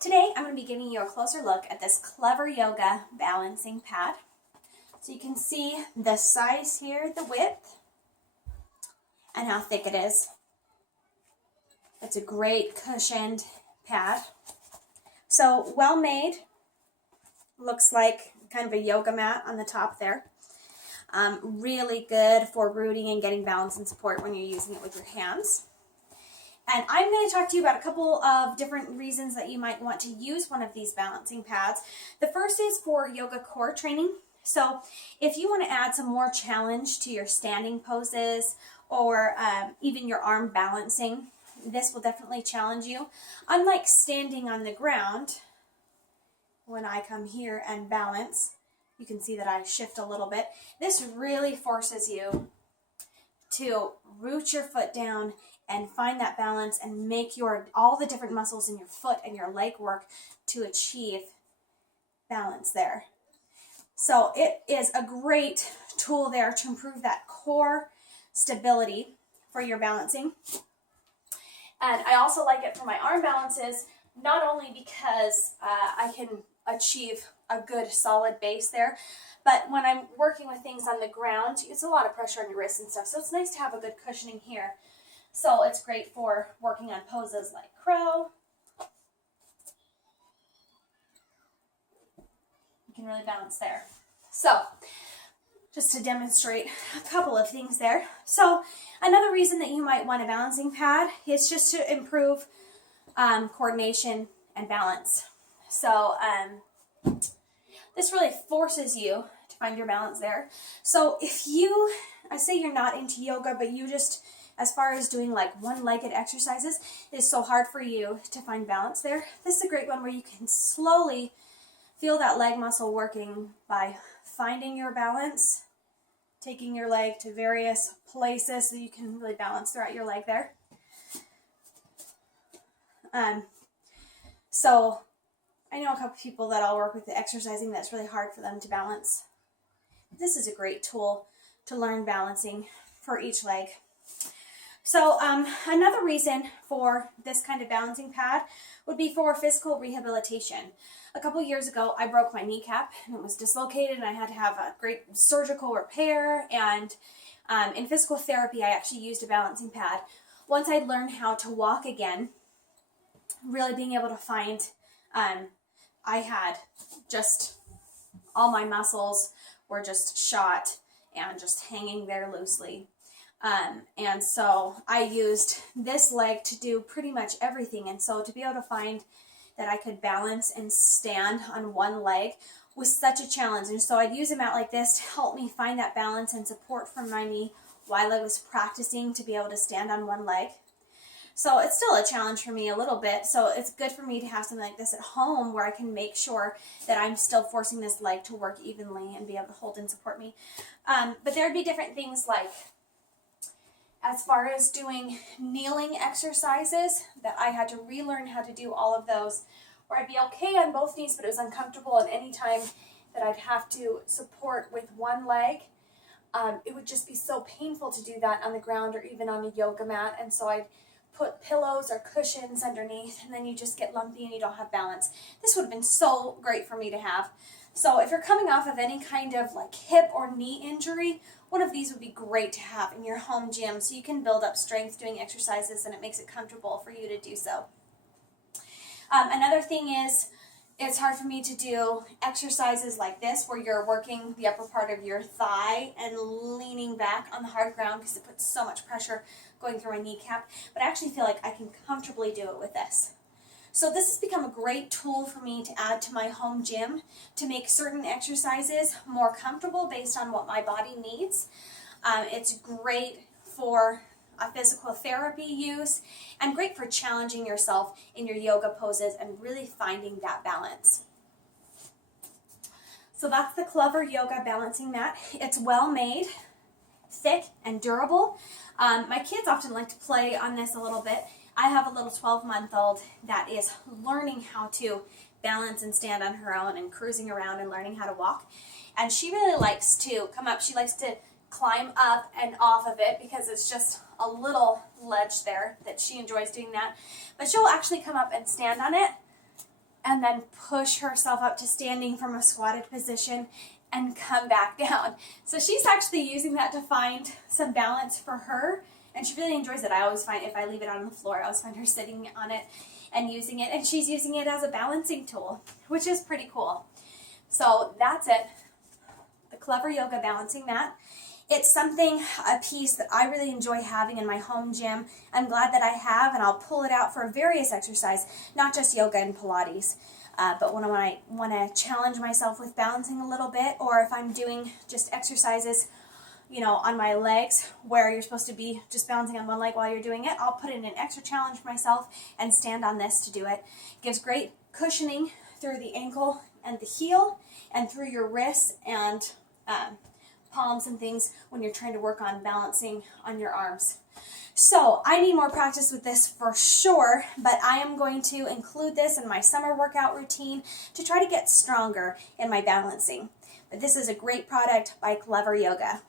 Today I'm going to be giving you a closer look at this Clever Yoga balancing pad. So you can see the size here, the width, and how thick it is. It's a great cushioned pad. So well made. Looks like kind of a yoga mat on the top there. Really good for rooting and getting balance and support when you're using it with your hands. And I'm going to talk to you about a couple of different reasons that you might want to use one of these balancing pads. The first is for yoga core training. So if you want to add some more challenge to your standing poses or even your arm balancing, this will definitely challenge you. Unlike standing on the ground, when I come here and balance, you can see that I shift a little bit. This really forces you to root your foot down and find that balance and make all the different muscles in your foot and your leg work to achieve balance there. So it is a great tool there to improve that core stability for your balancing. And I also like it for my arm balances, not only because I can achieve a good solid base there, but when I'm working with things on the ground, it's a lot of pressure on your wrists and stuff. So it's nice to have a good cushioning here. So it's great for working on poses like crow. You can really balance there. So just to demonstrate a couple of things there. So another reason that you might want a balancing pad is just to improve coordination and balance. So this really forces you to find your balance there. So if I say you're not into yoga, but you just, as far as doing like one-legged exercises, it is so hard for you to find balance there. This is a great one where you can slowly feel that leg muscle working by finding your balance, taking your leg to various places so you can really balance throughout your leg there. So I know a couple people that I'll work with the exercising that's really hard for them to balance. This is a great tool to learn balancing for each leg. So another reason for this kind of balancing pad would be for physical rehabilitation. A couple years ago, I broke my kneecap and it was dislocated and I had to have a great surgical repair. And in physical therapy, I actually used a balancing pad. Once I'd learned how to walk again, really being able to find, I had just all my muscles were just shot and just hanging there loosely. And so I used this leg to do pretty much everything. And so to be able to find that I could balance and stand on one leg was such a challenge. And so I'd use a mat like this to help me find that balance and support from my knee while I was practicing to be able to stand on one leg. So it's still a challenge for me a little bit. So it's good for me to have something like this at home where I can make sure that I'm still forcing this leg to work evenly and be able to hold and support me. But there would be different things like, as far as doing kneeling exercises, that I had to relearn how to do all of those, where I'd be okay on both knees, but it was uncomfortable. And any time that I'd have to support with one leg, it would just be so painful to do that on the ground or even on a yoga mat. And so I'd put pillows or cushions underneath, and then you just get lumpy and you don't have balance. This would have been so great for me to have. So if you're coming off of any kind of like hip or knee injury, one of these would be great to have in your home gym so you can build up strength doing exercises and it makes it comfortable for you to do so. Another thing is, it's hard for me to do exercises like this where you're working the upper part of your thigh and leaning back on the hard ground because it puts so much pressure going through my kneecap. But I actually feel like I can comfortably do it with this. So this has become a great tool for me to add to my home gym to make certain exercises more comfortable based on what my body needs. It's great for a physical therapy use and great for challenging yourself in your yoga poses and really finding that balance. So that's the Clever Yoga balancing mat. It's well made, thick, and durable. My kids often like to play on this a little bit. I have a little 12-month-old that is learning how to balance and stand on her own and cruising around and learning how to walk. And she really likes to come up. She likes to climb up and off of it because it's just a little ledge there that she enjoys doing that. But she'll actually come up and stand on it and then push herself up to standing from a squatted position and come back down. So she's actually using that to find some balance for her, and she really enjoys it. I always find if I leave it on the floor, I always find her sitting on it and using it, and she's using it as a balancing tool, which is pretty cool. So that's it, the Clever Yoga balancing mat. It's something, a piece that I really enjoy having in my home gym. I'm glad that I have, and I'll pull it out for various exercise, not just yoga and Pilates. But when I want to challenge myself with balancing a little bit, or if I'm doing just exercises, you know, on my legs where you're supposed to be just balancing on one leg while you're doing it, I'll put in an extra challenge for myself and stand on this to do it. Gives great cushioning through the ankle and the heel and through your wrists and palms and things when you're trying to work on balancing on your arms. So I need more practice with this for sure, but I am going to include this in my summer workout routine to try to get stronger in my balancing. But this is a great product by Clever Yoga.